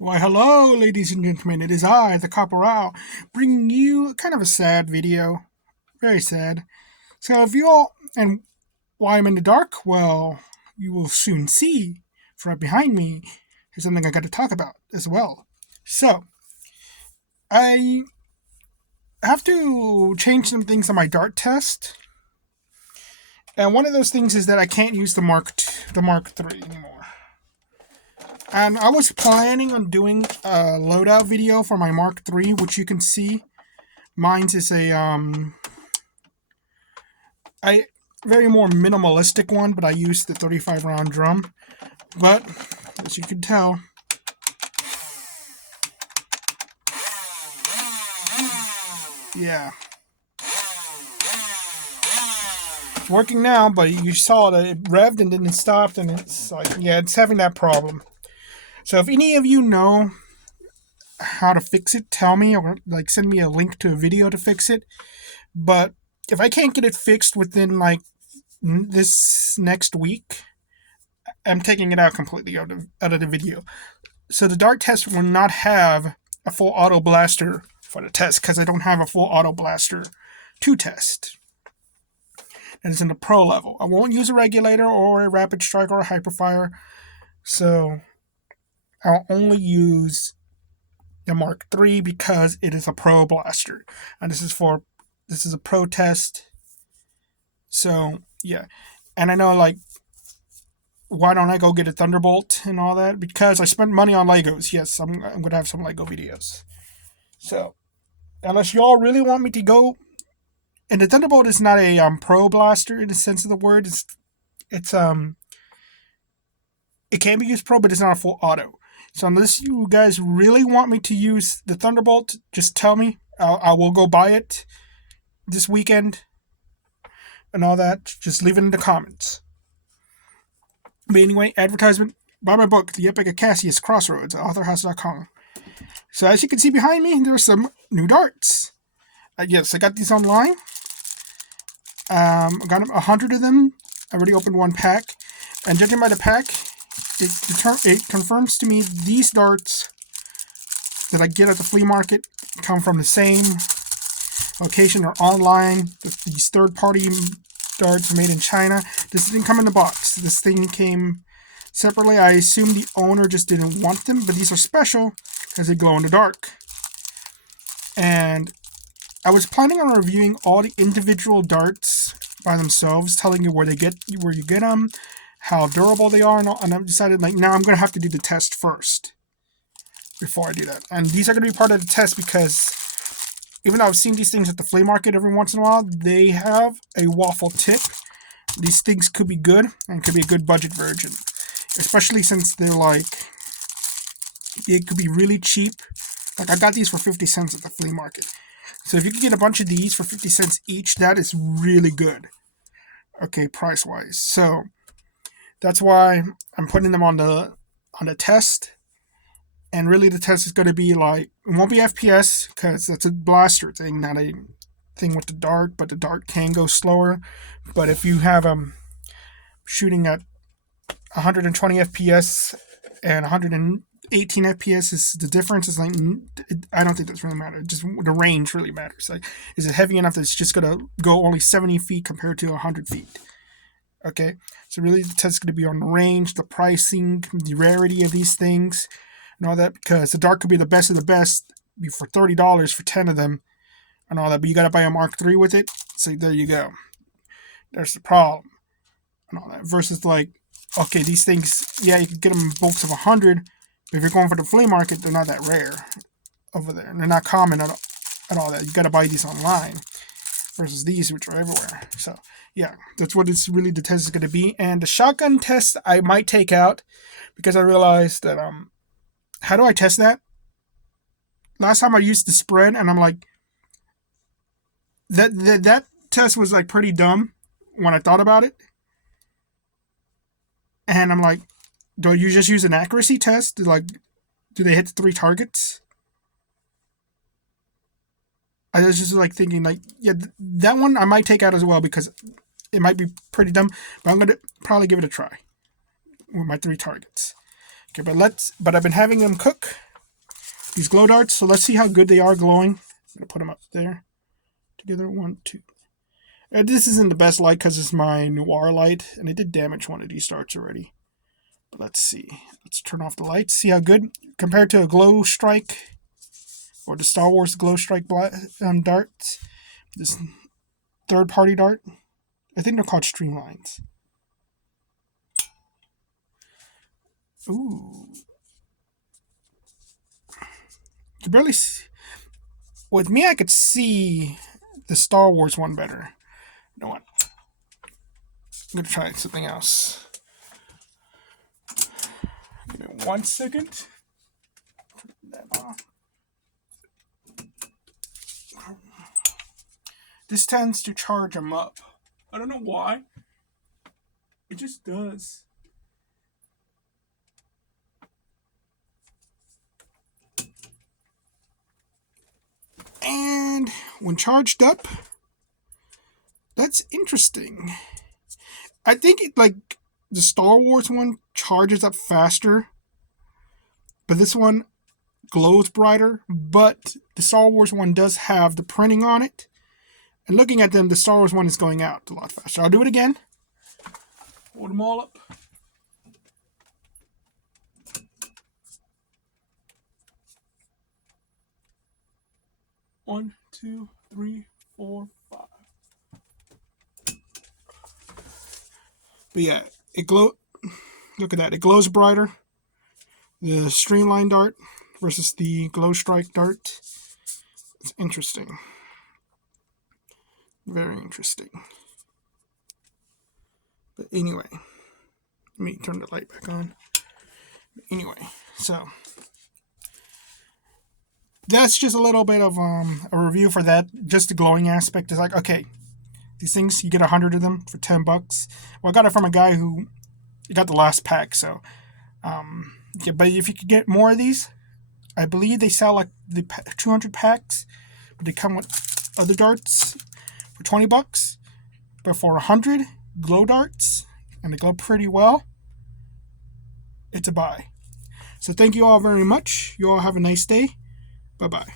Why, hello, ladies and gentlemen. It is I, the Corporal, bringing you kind of a sad video. Very sad. So, if you all, and why I'm in the dark, well, you will soon see. For right behind me, here's something I got to talk about as well. So, I have to change some things on my Dart test. And one of those things is that I can't use the Mark III anymore. And I was planning on doing a loadout video for my Mark III, which you can see. Mine's is a I very more minimalistic one, but I used the 35 round drum. But as you can tell, yeah, it's working now. But you saw that it revved and then it stopped, and it's like, yeah, it's having that problem. So if any of you know how to fix it, tell me, or like send me a link to a video to fix it. But if I can't get it fixed within like this next week, I'm taking it out completely out of the video. So the Dart test will not have a full auto blaster for the test because I don't have a full auto blaster to test. And it's in the pro level. I won't use a regulator or a rapid strike or a hyperfire. So I'll only use the Mark III because it is a pro blaster. And this is a pro test. So yeah. And I know, like, why don't I go get a Thunderbolt and all that? Because I spent money on Legos. Yes, I'm going to have some Lego videos. So, unless y'all really want me to go... And the Thunderbolt is not a pro blaster in the sense of the word. It's it can be used pro, but it's not a full auto. So unless you guys really want me to use the Thunderbolt, just tell me. I will go buy it this weekend and all that. Just leave it in the comments. But anyway, advertisement. Buy my book, The Epic of Cassius Crossroads, at authorhouse.com. So as you can see behind me, there are some new darts. Yes, I got these online. I got 100 of them. I already opened one pack. And judging by the pack, it confirms to me these darts that I get at the flea market come from the same location or online. These third-party darts made in China. This didn't come in the box. This thing came separately. I assume the owner just didn't want them, but these are special because they glow in the dark. And I was planning on reviewing all the individual darts by themselves, telling you where you get them, how durable they are, and I've decided, like, now I'm going to have to do the test first before I do that. And these are going to be part of the test because even though I've seen these things at the flea market every once in a while, they have a waffle tip. These things could be good and could be a good budget version, especially since they're like, it could be really cheap. Like, I got these for 50 cents at the flea market. So if you could get a bunch of these for 50 cents each, that is really good. Okay, price-wise. So that's why I'm putting them on the test. And really the test is going to be like, it won't be FPS because that's a blaster thing, not a thing with the dart, but the dart can go slower. But if you have shooting at 120 FPS and 118 FPS, is the difference is like, I don't think that's really matter. Just the range really matters. Like, is it heavy enough that it's just going to go only 70 feet compared to 100 feet? Okay, so really the test is going to be on the range, the pricing, the rarity of these things, and all that, because the dart could be the best of the best for $30 for 10 of them and all that, but you got to buy a Mark III with it. So there you go. There's the problem and all that. Versus, like, okay, these things, yeah, you can get them in bulks of 100, but if you're going for the flea market, they're not that rare over there, and they're not common at all that. You got to buy these online versus these, which are everywhere. So yeah, that's what it's really, the test is going to be. And the shotgun test I might take out because I realized that how do I test that? Last time I used the spread, and I'm like, that test was like pretty dumb when I thought about it. And I'm like, do you just use an accuracy test? Do they hit the 3 targets? I was just like thinking, like, yeah, that one I might take out as well because it might be pretty dumb, but I'm gonna probably give it a try with my 3 targets. Okay, but I've been having them cook these glow darts. So let's see how good they are glowing. I'm going to put them up there together. 1, 2. This isn't the best light because it's my noir light, and it did damage one of these darts already. But let's see. Let's turn off the lights. See how good compared to a glow strike or the Star Wars glow strike dart. This third-party dart. I think they're called streamlines. Ooh. You can barely see. With me, I could see the Star Wars one better. You know what? I'm going to try something else. Give me 1 second. Turn that off. This tends to charge them up. I don't know why. It just does. And when charged up, that's interesting. I think it like the Star Wars one charges up faster, but this one glows brighter. But the Star Wars one does have the printing on it. And looking at them, the Star Wars one is going out a lot faster. I'll do it again. Hold them all up. One, 2, 3, 4, 5. But yeah, it glow. Look at that. It glows brighter. The streamline dart versus the glow strike dart. It's interesting. Very interesting. But anyway, let me turn the light back on. Anyway, so that's just a little bit of a review for that. Just the glowing aspect is like, okay, these things, you get 100 of them for $10. Well, I got it from a guy who got the last pack, so yeah, but if you could get more of these, I believe they sell like the 200 packs, but they come with other darts for $20. But for 100 glow darts, and they glow pretty well, it's a buy. So thank you all very much. You all have a nice day. Bye-bye.